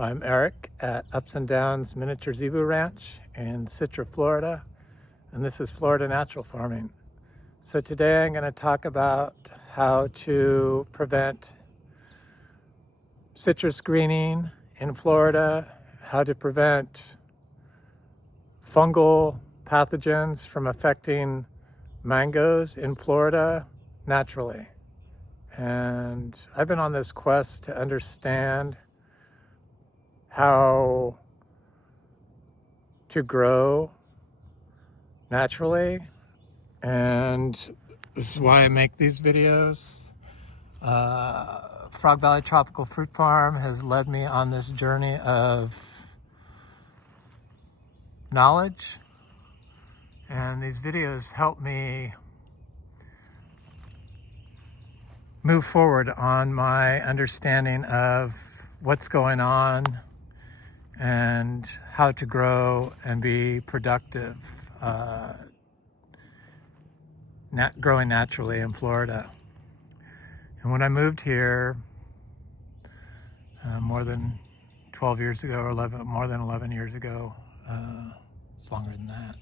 I'm Eric at Ups and Downs Miniature Zebu Ranch in Citra, Florida, and this is Florida Natural Farming. So today I'm going to talk about how to prevent citrus greening in Florida, how to prevent fungal pathogens from affecting mangoes in Florida naturally. And I've been on this quest to understand how to grow naturally, and this is why I make these videos. Frog Valley Tropical Fruit Farm has led me on this journey of knowledge, and these videos help me move forward on my understanding of what's going on and how to grow and be productive, growing naturally in Florida. And when I moved here more than 12 years ago, or more than 11 years ago, it's longer than that,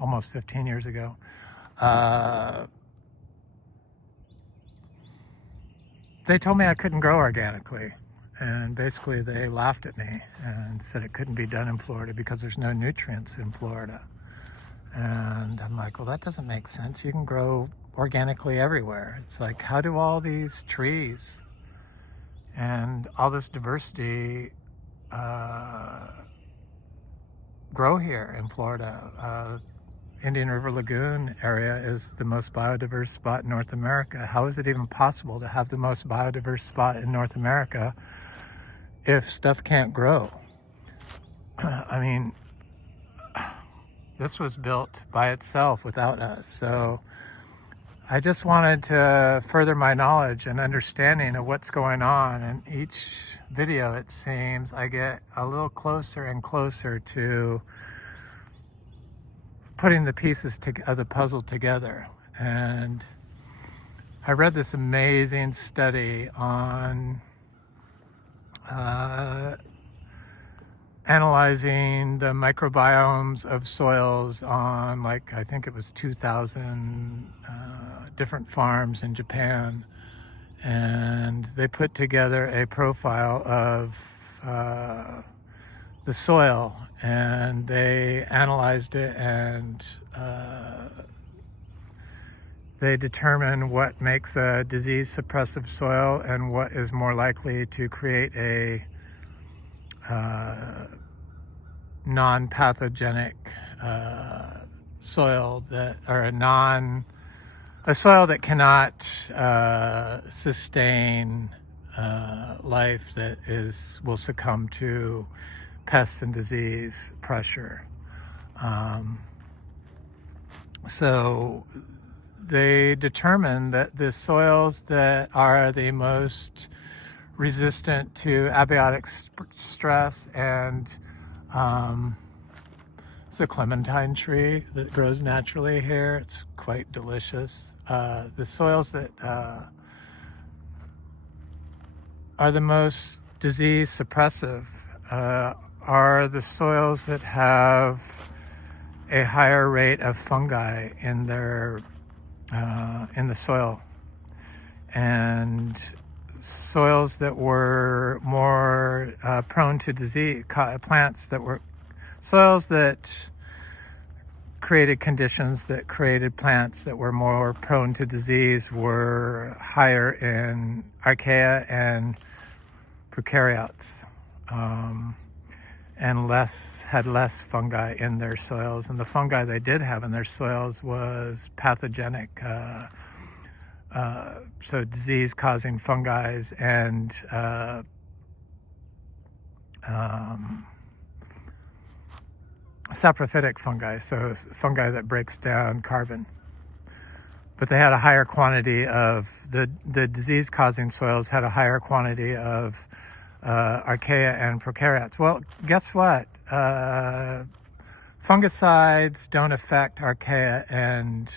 almost 15 years ago, they told me I couldn't grow organically. And basically they laughed at me and said it couldn't be done in Florida because there's no nutrients in Florida. And I'm like, well, that doesn't make sense. You can grow organically everywhere. It's like, how do all these trees and all this diversity grow here in Florida? Indian River Lagoon area is the most biodiverse spot in North America. How is it even possible to have the most biodiverse spot in North America if stuff can't grow? I mean, this was built by itself without us. So I just wanted to further my knowledge and understanding of what's going on. And each video, it seems, I get a little closer and closer to putting the pieces of the puzzle together. And I read this amazing study on analyzing the microbiomes of soils on, like, I think it was 2,000 different farms in Japan. And they put together a profile of the soil, and they analyzed it, and they determined what makes a disease suppressive soil and what is more likely to create a non-pathogenic soil, that, or a soil that cannot sustain life, that will succumb to pest and disease pressure. So they determined that the soils that are the most resistant to abiotic stress, and it's a clementine tree that grows naturally here. It's quite delicious. The soils that are the most disease suppressive are the soils that have a higher rate of fungi in their in the soil, and soils that were more prone to disease, soils that created conditions that created plants that were more prone to disease were higher in archaea and prokaryotes, and had less fungi in their soils. And the fungi they did have in their soils was pathogenic, so disease-causing fungi and saprophytic fungi, so fungi that breaks down carbon. But they had a higher quantity of, the disease-causing soils had a higher quantity of archaea and prokaryotes. Well, guess what? Fungicides don't affect archaea and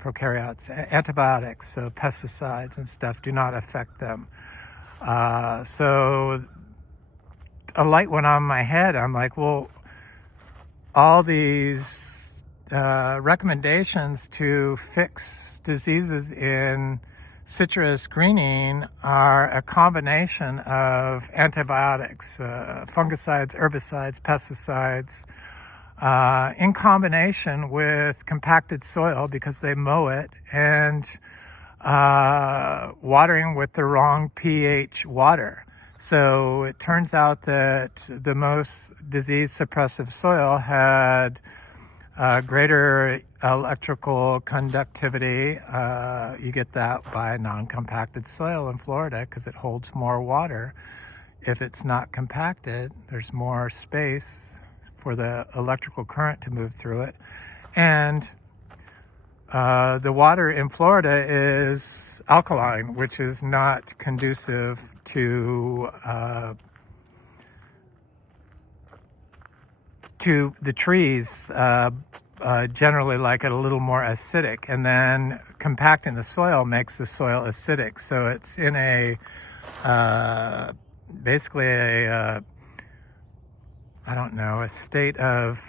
prokaryotes. Antibiotics, so pesticides and stuff, do not affect them. So a light went on in my head. I'm like, well, all these recommendations to fix diseases in citrus greening are a combination of antibiotics, fungicides, herbicides, pesticides, in combination with compacted soil because they mow it, and watering with the wrong pH water. So it turns out that the most disease suppressive soil had greater electrical conductivity. You get that by non-compacted soil in Florida because it holds more water. If it's not compacted, there's more space for the electrical current to move through it. And the water in Florida is alkaline, which is not conducive to the trees. Generally like it a little more acidic, and then compacting the soil makes the soil acidic. So it's in a basically a I don't know, a state of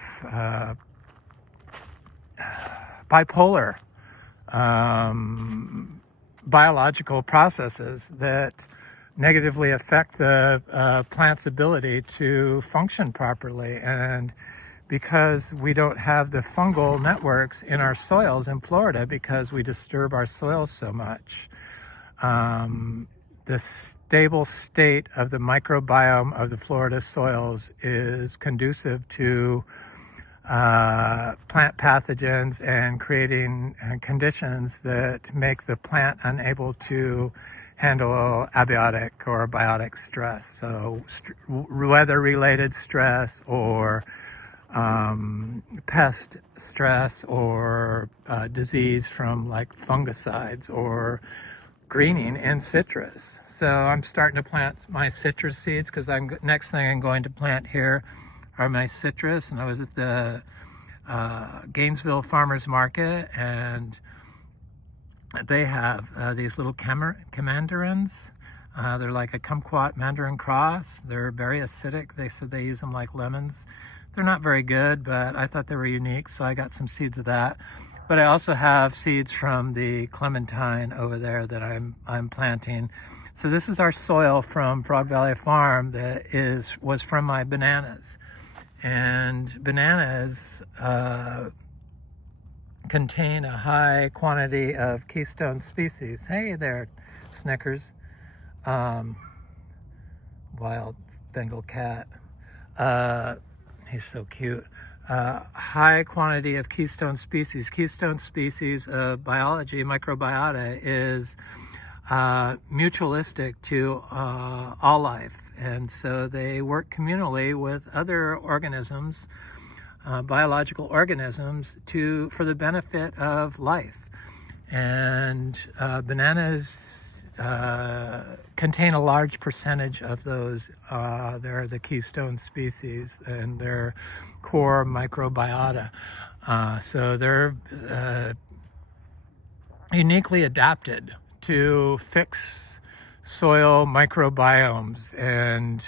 bipolar biological processes that negatively affect the plant's ability to function properly. And because we don't have the fungal networks in our soils in Florida, because we disturb our soils so much, the stable state of the microbiome of the Florida soils is conducive to plant pathogens and creating conditions that make the plant unable to handle abiotic or biotic stress. So weather-related stress, or pest stress, or disease from like fungicides, or greening in citrus. So I'm starting to plant my citrus seeds because next thing I'm going to plant here are my citrus. And I was at the Gainesville Farmers Market, and they have these little camandarins. They're like a kumquat mandarin cross. They're very acidic. They said they use them like lemons. They're not very good, but I thought they were unique, so I got some seeds of that. But I also have seeds from the clementine over there that I'm planting. So this is our soil from Frog Valley Farm that was from my bananas. And bananas contain a high quantity of keystone species. Hey there, Snickers. Wild Bengal cat. He's so cute. High quantity of keystone species. Keystone species of biology, microbiota, is mutualistic to all life. And so they work communally with other organisms, biological organisms, for the benefit of life. And bananas contain a large percentage of those. They're the keystone species and their core microbiota. So they're uniquely adapted to fix soil microbiomes. And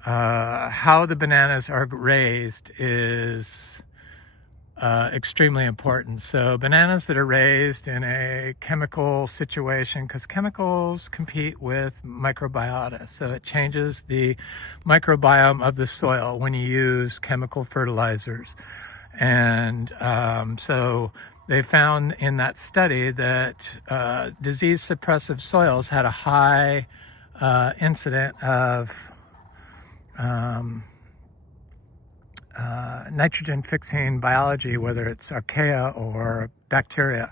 how the bananas are raised is extremely important. So bananas that are raised in a chemical situation, because chemicals compete with microbiota, so it changes the microbiome of the soil when you use chemical fertilizers. And so they found in that study that disease suppressive soils had a high incident of nitrogen fixing biology, whether it's archaea or bacteria.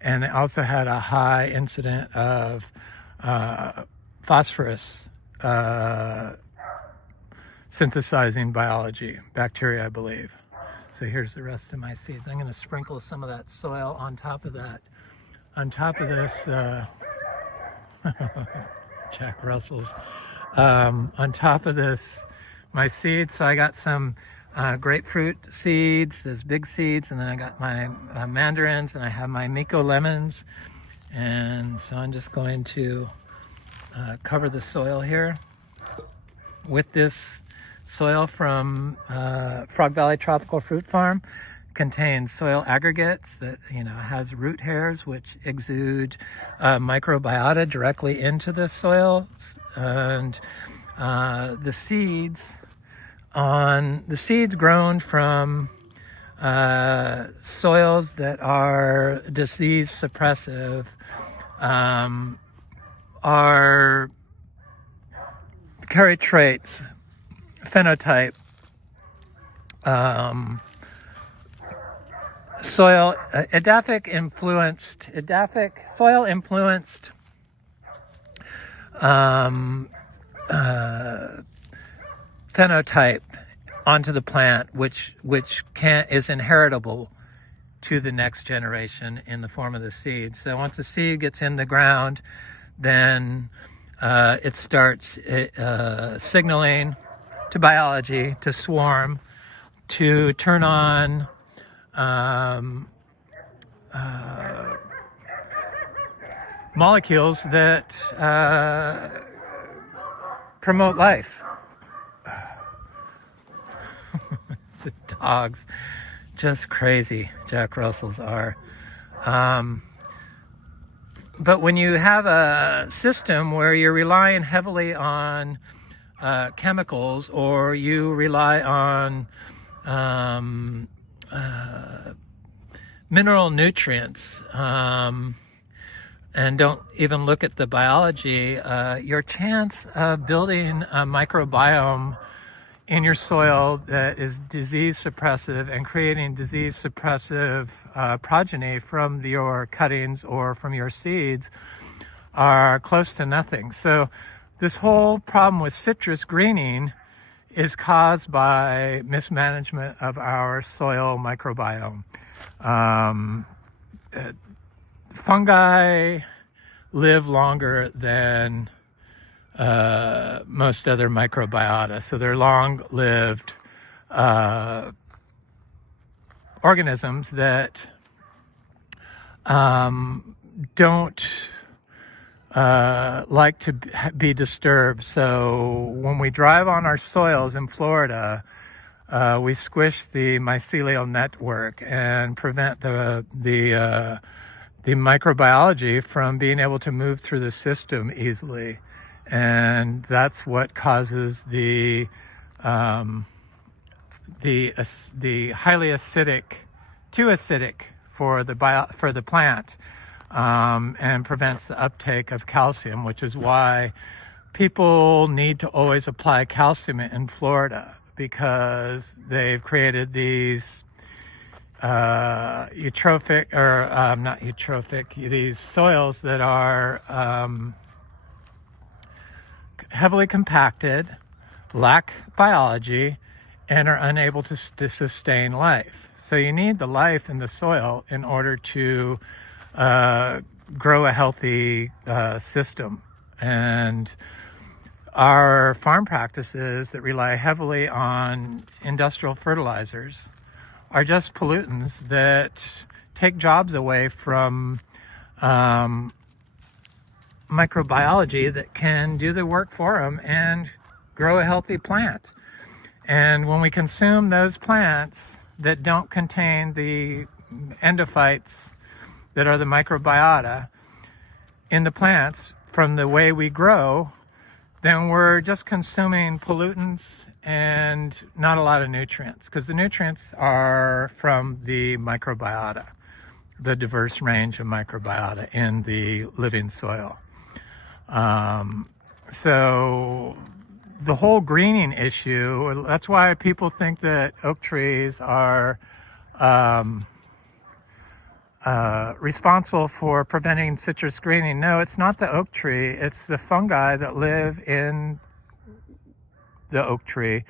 And it also had a high incident of phosphorus synthesizing biology, bacteria, I believe. So here's the rest of my seeds. I'm going to sprinkle some of that soil on top of that. On top of this, Jack Russell's. On top of this, my seeds. So I got some grapefruit seeds, those big seeds, and then I got my mandarins, and I have my Miko lemons. And so I'm just going to cover the soil here. with this soil from Frog Valley Tropical Fruit Farm. Contains soil aggregates that has root hairs which exude microbiota directly into the soil, and the seeds grown from soils that are disease suppressive are carry traits, phenotype, soil influenced phenotype onto the plant, which is inheritable to the next generation in the form of the seed. So once the seed gets in the ground, then it starts signaling to biology to swarm, to turn on molecules that promote life. The dogs, just crazy. Jack Russells are. But when you have a system where you're relying heavily on chemicals, or you rely on mineral nutrients, and don't even look at the biology, your chance of building a microbiome in your soil that is disease suppressive and creating disease suppressive progeny from your cuttings or from your seeds are close to nothing. So this whole problem with citrus greening is caused by mismanagement of our soil microbiome. Fungi live longer than most other microbiota, so they're long-lived organisms that don't like to be disturbed. So when we drive on our soils in Florida, we squish the mycelial network and prevent the microbiology from being able to move through the system easily. And that's what causes the highly acidic, too acidic for the plant, and prevents the uptake of calcium, which is why people need to always apply calcium in Florida, because they've created these these soils that are heavily compacted, lack biology, and are unable to sustain life. So you need the life in the soil in order to grow a healthy system. And our farm practices that rely heavily on industrial fertilizers are just pollutants that take jobs away from microbiology that can do the work for them and grow a healthy plant. And when we consume those plants that don't contain the endophytes that are the microbiota in the plants from the way we grow, then we're just consuming pollutants and not a lot of nutrients, because the nutrients are from the microbiota, the diverse range of microbiota in the living soil. So the whole greening issue, that's why people think that oak trees are responsible for preventing citrus greening. No, it's not the oak tree. It's the fungi that live in the oak tree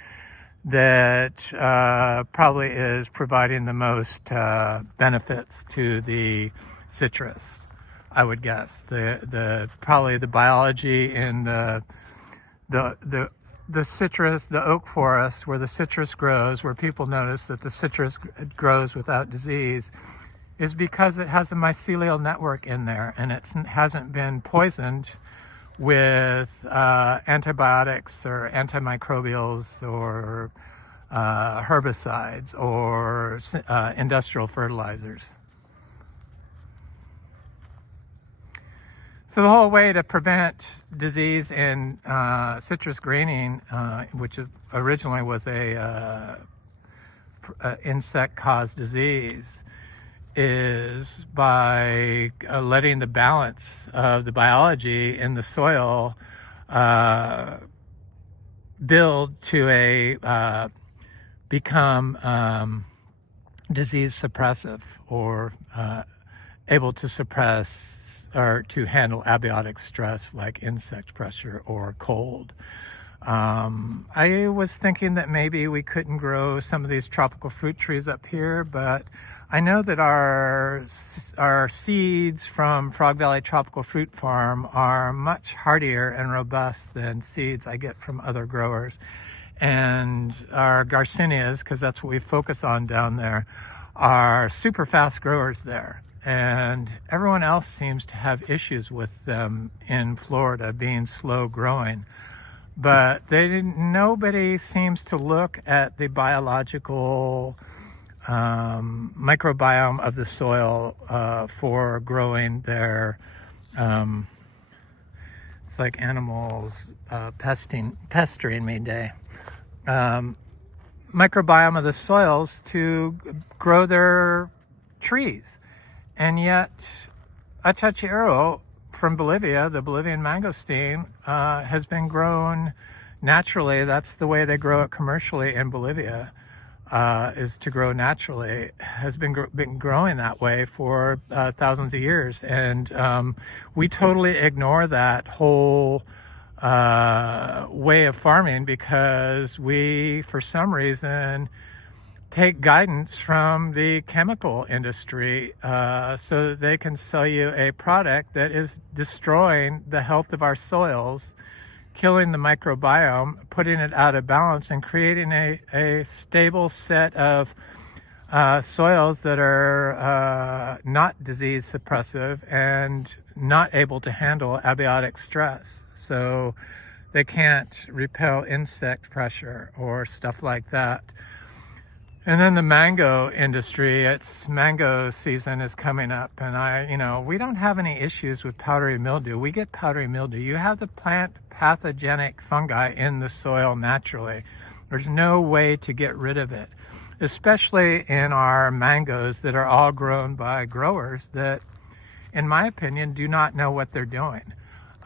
that probably is providing the most benefits to the citrus, I would guess. Probably the biology in the citrus, the oak forest where the citrus grows, where people notice that the citrus grows without disease, is because it has a mycelial network in there, and it hasn't been poisoned with antibiotics or antimicrobials or herbicides or industrial fertilizers. So the whole way to prevent disease in citrus greening, which originally was a insect-caused disease, is by letting the balance of the biology in the soil build to become disease suppressive or able to suppress or to handle abiotic stress like insect pressure or cold. I was thinking that maybe we couldn't grow some of these tropical fruit trees up here, but I know that our seeds from Frog Valley Tropical Fruit Farm are much hardier and robust than seeds I get from other growers. And our Garcinias, because that's what we focus on down there, are super fast growers there. And everyone else seems to have issues with them in Florida being slow growing. But nobody seems to look at the biological microbiome of the soil for growing their, it's like animals pestering me day. Microbiome of the soils to grow their trees. And yet, Achachero from Bolivia, the Bolivian mangosteen, has been grown naturally. That's the way they grow it commercially in Bolivia, is to grow naturally. Has been growing that way for thousands of years. And we totally ignore that whole way of farming because we, for some reason, take guidance from the chemical industry so that they can sell you a product that is destroying the health of our soils, killing the microbiome, putting it out of balance, and creating a stable set of soils that are not disease suppressive and not able to handle abiotic stress. So they can't repel insect pressure or stuff like that. And then the mango industry, it's mango season is coming up, and we don't have any issues with powdery mildew. We get powdery mildew. You have the plant pathogenic fungi in the soil naturally. There's no way to get rid of it, especially in our mangoes that are all grown by growers that, in my opinion, do not know what they're doing.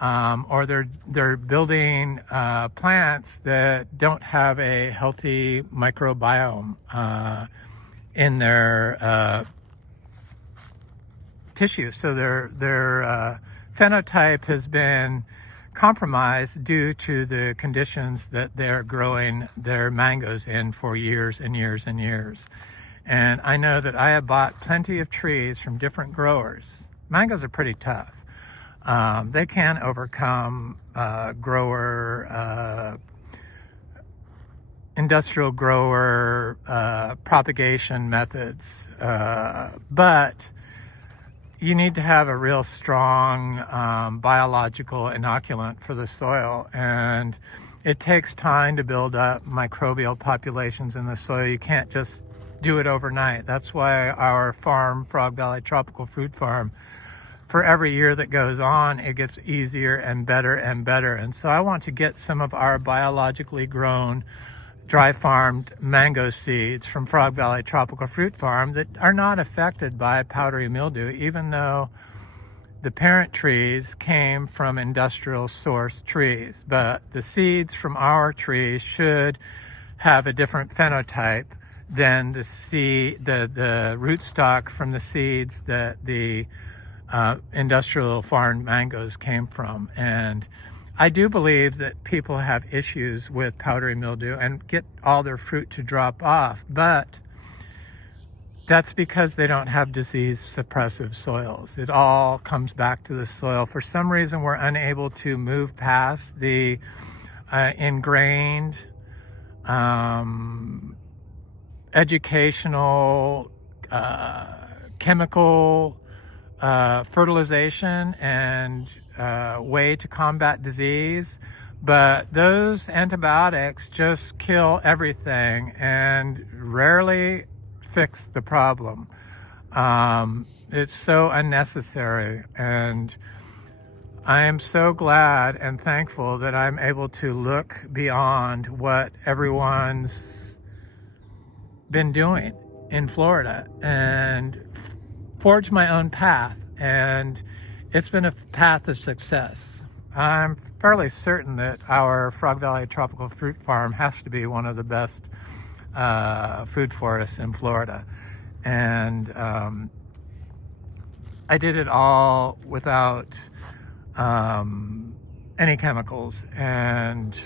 Or they're building plants that don't have a healthy microbiome in their tissue. So their phenotype has been compromised due to the conditions that they're growing their mangoes in for years and years and years. And I know that I have bought plenty of trees from different growers. Mangoes are pretty tough. They can overcome industrial grower propagation methods, but you need to have a real strong biological inoculant for the soil, and it takes time to build up microbial populations in the soil. You can't just do it overnight. That's why our farm, Frog Valley Tropical Fruit Farm, for every year that goes on, it gets easier and better and better. And so I want to get some of our biologically grown, dry farmed mango seeds from Frog Valley Tropical Fruit Farm that are not affected by powdery mildew, even though the parent trees came from industrial source trees. But the seeds from our trees should have a different phenotype than the rootstock from the seeds that the industrial farmed mangoes came from. And I do believe that people have issues with powdery mildew and get all their fruit to drop off, but that's because they don't have disease suppressive soils. It all comes back to the soil. For some reason, we're unable to move past the ingrained educational chemical fertilization and way to combat disease, but those antibiotics just kill everything and rarely fix the problem. It's so unnecessary, and I am so glad and thankful that I'm able to look beyond what everyone's been doing in Florida and forge my own path, and it's been a path of success. I'm fairly certain that our Frog Valley Tropical Fruit Farm has to be one of the best food forests in Florida. And I did it all without any chemicals, and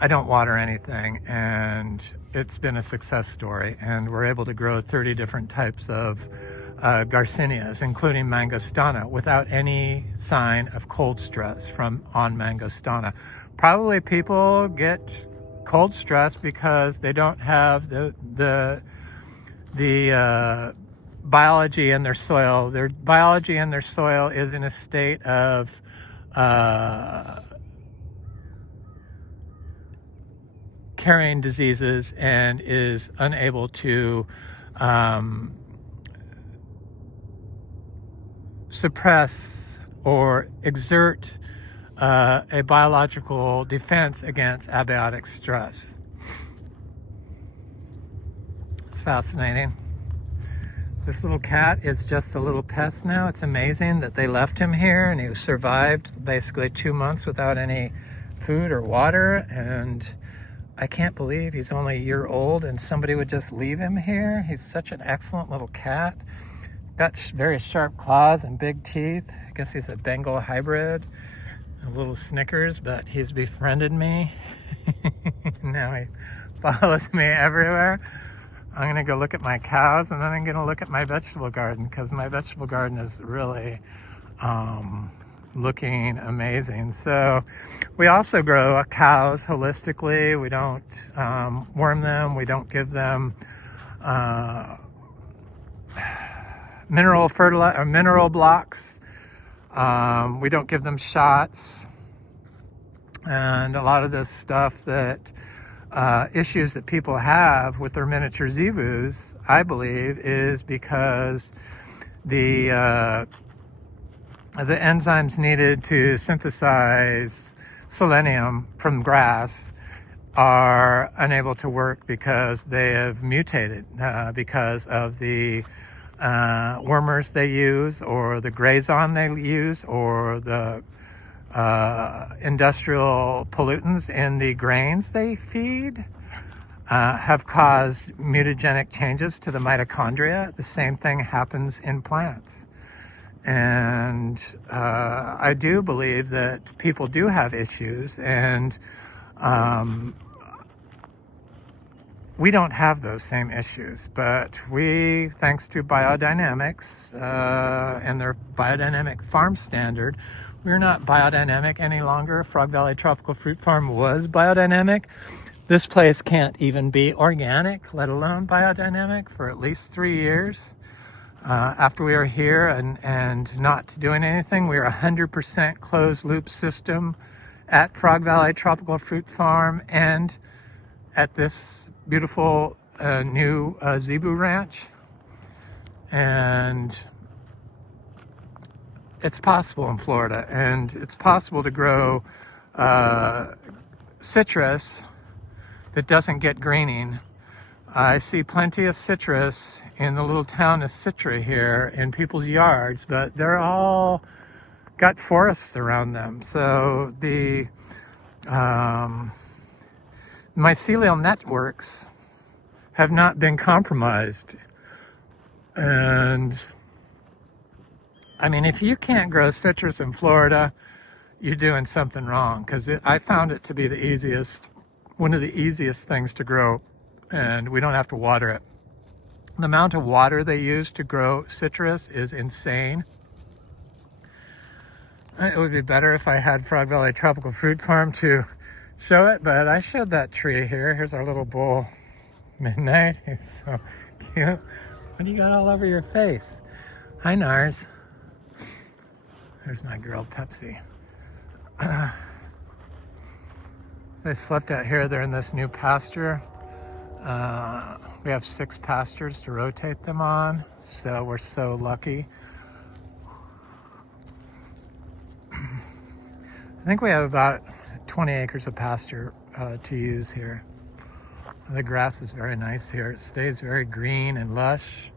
I don't water anything, and it's been a success story. And we're able to grow 30 different types of Garcinias, including Mangostana, without any sign of cold stress on Mangostana. Probably people get cold stress because they don't have the biology in their soil. Their biology in their soil is in a state of carrying diseases and is unable to suppress or exert a biological defense against abiotic stress. It's fascinating. This little cat is just a little pest now. It's amazing that they left him here, and he survived basically 2 months without any food or water, and I can't believe he's only a year old and somebody would just leave him here. He's such an excellent little cat. Got very sharp claws and big teeth. I guess he's a Bengal hybrid. A little Snickers, but he's befriended me. Now he follows me everywhere. I'm gonna go look at my cows, and then I'm gonna look at my vegetable garden, because my vegetable garden is really looking amazing. So we also grow cows holistically. We don't worm them. We don't give them mineral fertilizer or mineral blocks. We don't give them shots. And a lot of this stuff that issues that people have with their miniature zebus, I believe, is because the enzymes needed to synthesize selenium from grass are unable to work because they have mutated because of the wormers they use, or the grazon they use, or the industrial pollutants in the grains they feed have caused mutagenic changes to the mitochondria. The same thing happens in plants. And I do believe that people do have issues, and we don't have those same issues, but we, thanks to biodynamics and their biodynamic farm standard, we're not biodynamic any longer. Frog Valley Tropical Fruit Farm was biodynamic. This place can't even be organic, let alone biodynamic, for at least 3 years. After we are here and not doing anything, we are 100% closed loop system at Frog Valley Tropical Fruit Farm and at this beautiful new zebu ranch. And it's possible in Florida, and it's possible to grow citrus that doesn't get greening. I see plenty of citrus in the little town of Citra here in people's yards, but they're all got forests around them. So the mycelial networks have not been compromised. And I mean, if you can't grow citrus in Florida, you're doing something wrong, because I found it to be the easiest, one of the easiest things to grow, and we don't have to water it. The amount of water they use to grow citrus is insane. It would be better if I had Frog Valley Tropical Fruit Farm to show it, but I showed that tree here. Here's our little bull, Midnight. He's so cute. What do you got all over your face? Hi, Nars. There's my girl Pepsi. They slept out here. They're in this new pasture. We have 6 pastures to rotate them on, so we're so lucky. I think we have about 20 acres of pasture to use here. The grass is very nice here. It stays very green and lush.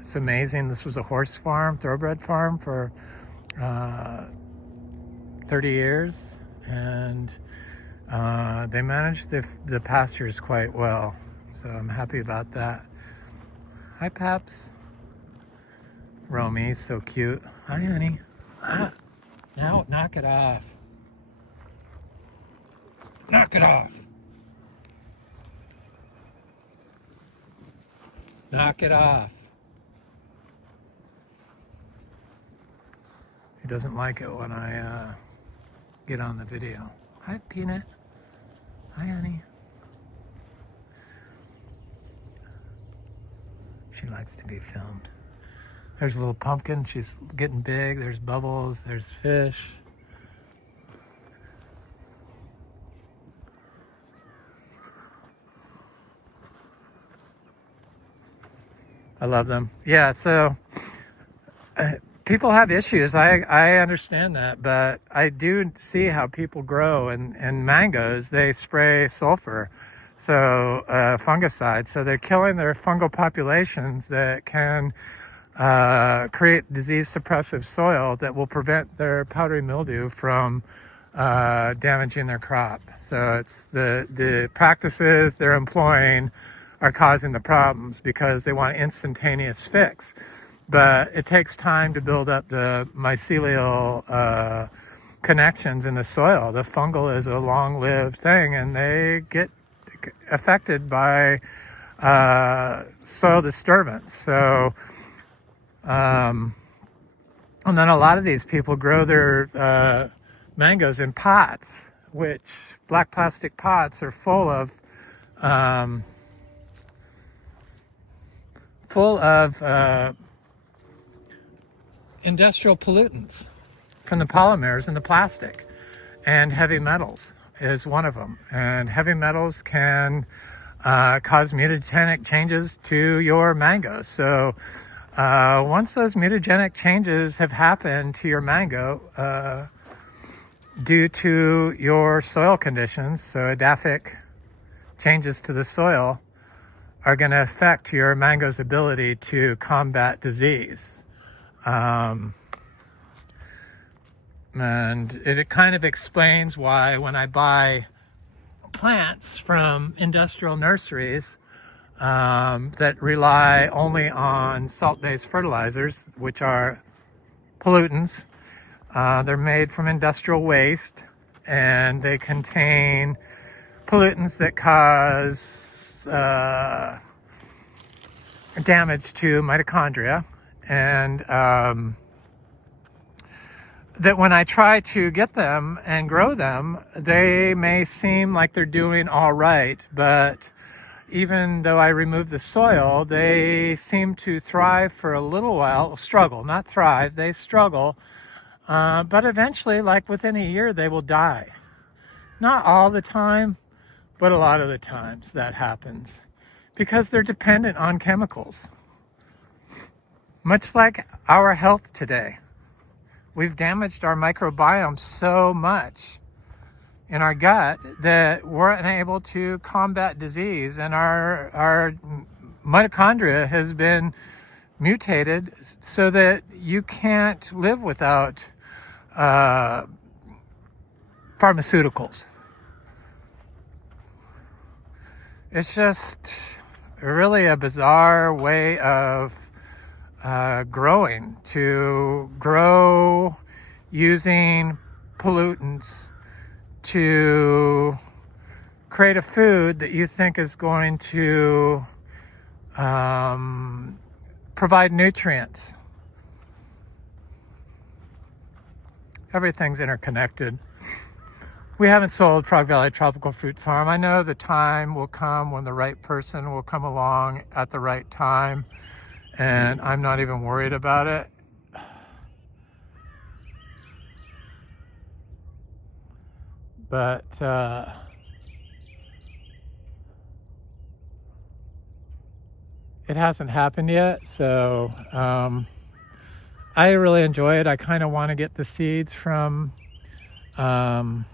It's amazing. This was a horse farm, thoroughbred farm for 30 years, and they managed the pastures quite well. So I'm happy about that. Hi, Paps. Romy, so cute. Hi, honey. Now, knock it off. Knock it off. Knock it off. He doesn't like it when I get on the video. Hi, Peanut. Hi, honey. She likes to be filmed. There's a little pumpkin. She's getting big. There's bubbles. There's fish. I love them. Yeah, so people have issues. I understand that, but I do see how people grow. And mangoes, they spray sulfur, so fungicide. So they're killing their fungal populations that can create disease suppressive soil that will prevent their powdery mildew from damaging their crop. So it's the practices they're employing are causing the problems because they want instantaneous fix. But it takes time to build up the mycelial connections in the soil. The fungal is a long-lived thing, and they get affected by soil disturbance. So, and then a lot of these people grow their mangoes in pots, which black plastic pots are full of industrial pollutants from the polymers in the plastic, and heavy metals is one of them. And heavy metals can cause mutagenic changes to your mangoes. So once those mutagenic changes have happened to your mango due to your soil conditions, so edaphic changes to the soil are going to affect your mango's ability to combat disease. And it kind of explains why when I buy plants from industrial nurseries that rely only on salt-based fertilizers, which are pollutants, they're made from industrial waste, and they contain pollutants that cause damage to mitochondria, and that when I try to get them and grow them, they may seem like they're doing all right, but even though I remove the soil, they seem to thrive for a little while. Struggle, not thrive, they struggle, but eventually, like within a year, they will die. Not all the time, but a lot of the times that happens because they're dependent on chemicals. Much like our health today. We've damaged our microbiome so much in our gut that we're unable to combat disease, and our mitochondria has been mutated so that you can't live without pharmaceuticals. It's just really a bizarre way of growing, to grow using pollutants to create a food that you think is going to provide nutrients. Everything's interconnected. We haven't sold Frog Valley Tropical Fruit Farm. I know the time will come when the right person will come along at the right time, and I'm not even worried about it. But it hasn't happened yet, so I really enjoy it. I kind of want to get the seeds from Frog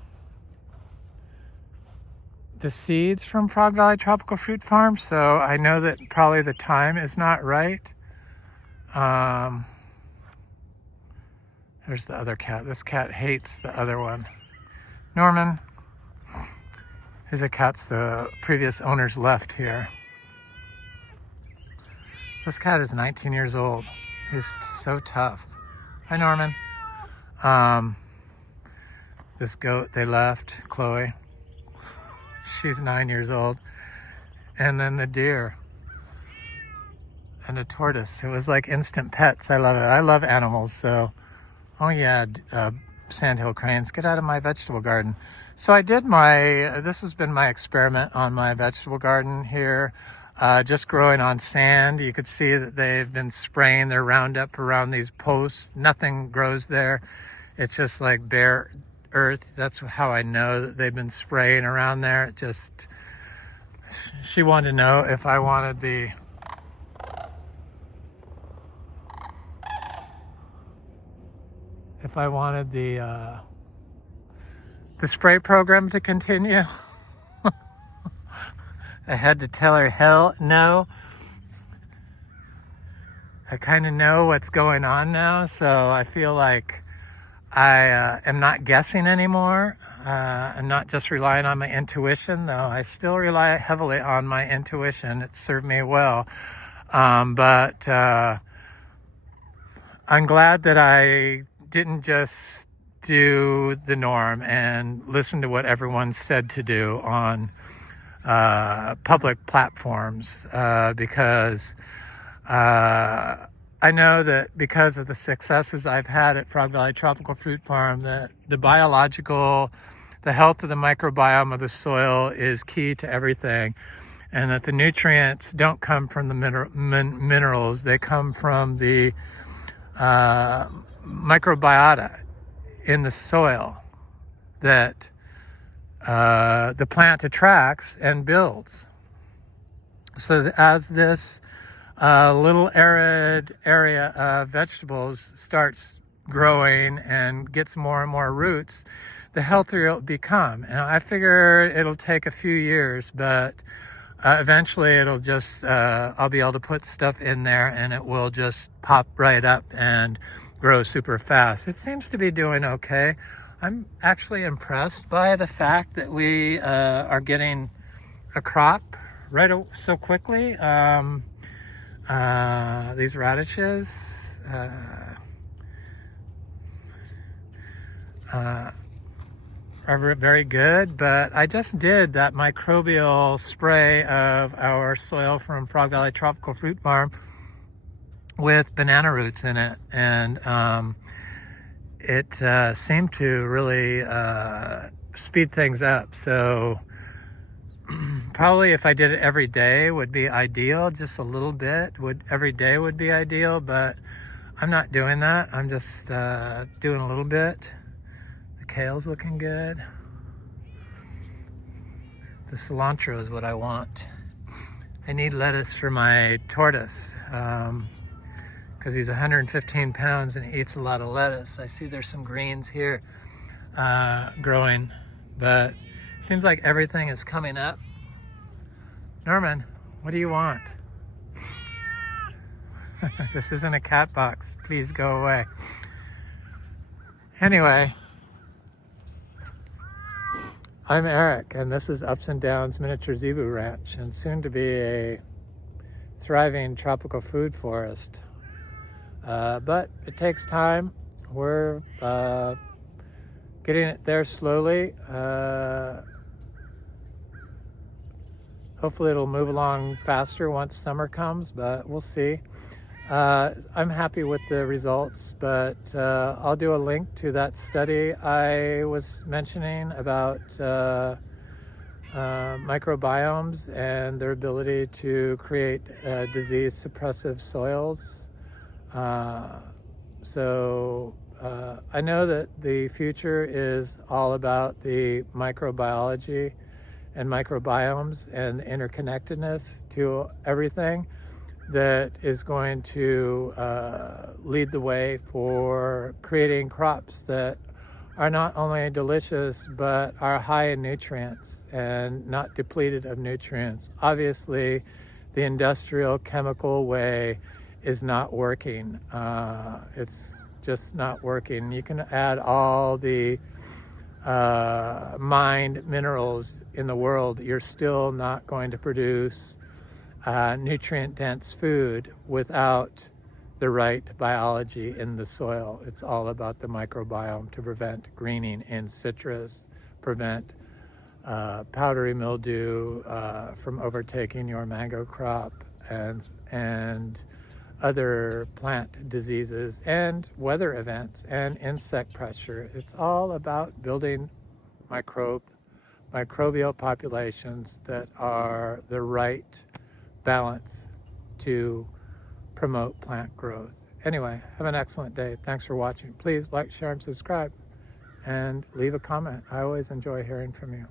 Valley Tropical Fruit Farm, so I know that probably the time is not right. There's the other cat. This cat hates the other one. Norman. These are cats the previous owners left here. This cat is 19 years old. He's so tough. Hi, Norman. This goat they left, Chloe. She's 9 years old. And then the deer and the tortoise. It was like instant pets. I love it. I love animals. So, oh yeah, sandhill cranes, get out of my vegetable garden. So I did this has been my experiment on my vegetable garden here. Just growing on sand. You could see that they've been spraying their Roundup around these posts. Nothing grows there. It's just like bare earth. That's how I know that they've been spraying around there. It just, she wanted to know if I wanted the spray program to continue. I had to tell her, hell no. I kind of know what's going on now, so I feel like I am not guessing anymore. I'm not just relying on my intuition, though I still rely heavily on my intuition. It served me well. But I'm glad that I didn't just do the norm and listen to what everyone said to do on public platforms, because I know that because of the successes I've had at Frog Valley Tropical Fruit Farm, that the health of the microbiome of the soil is key to everything, and that the nutrients don't come from the minerals, they come from the microbiota in the soil that the plant attracts and builds. So as this little arid area of vegetables starts growing and gets more and more roots, the healthier it'll become. And I figure it'll take a few years, but eventually it'll just, I'll be able to put stuff in there and it will just pop right up and grow super fast. It seems to be doing okay. I'm actually impressed by the fact that we are getting a crop so quickly. These radishes are very good, but I just did that microbial spray of our soil from Frog Valley Tropical Fruit Farm with banana roots in it, and it seemed to really speed things up. So probably if I did it every day would be ideal, just a little bit. Every day would be ideal, but I'm not doing that. I'm just doing a little bit. The kale's looking good. The cilantro is what I want. I need lettuce for my tortoise, because he's 115 pounds and he eats a lot of lettuce. I see there's some greens here growing, but seems like everything is coming up. Norman, what do you want? This isn't a cat box. Please go away. Anyway, I'm Eric, and this is Ups and Downs Miniature Zebu Ranch, and soon to be a thriving tropical food forest. But it takes time. We're getting it there slowly. Hopefully it'll move along faster once summer comes, but we'll see. I'm happy with the results, but I'll do a link to that study I was mentioning about microbiomes and their ability to create disease suppressive soils. So I know that the future is all about the microbiology and microbiomes and the interconnectedness to everything that is going to lead the way for creating crops that are not only delicious but are high in nutrients and not depleted of nutrients. Obviously, the industrial chemical way is not working. It's just not working. You can add all the mined minerals in the world, you're still not going to produce nutrient-dense food without the right biology in the soil. It's all about the microbiome to prevent greening in citrus, prevent powdery mildew from overtaking your mango crop, and other plant diseases and weather events and insect pressure. It's all about building microbial populations that are the right balance to promote plant growth. Anyway, have an excellent day. Thanks for watching. Please like, share, and subscribe, and leave a comment. I always enjoy hearing from you.